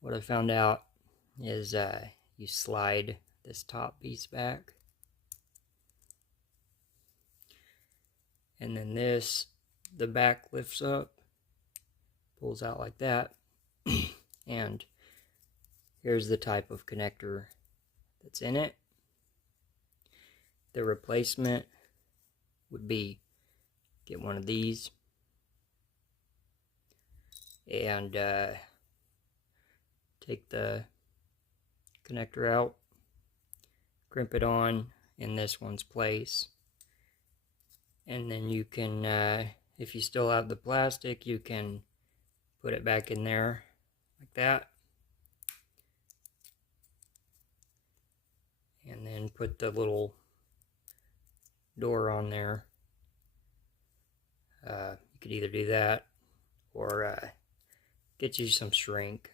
what I found out is you slide this top piece back, and then the back lifts up, pulls out like that, and here's the type of connector that's in it. The replacement would be get one of these and take the connector out, crimp it on in this one's place, and then you can, if you still have the plastic, you can put it back in there like that, and then put the little door on there. You could either do that or get you some shrink.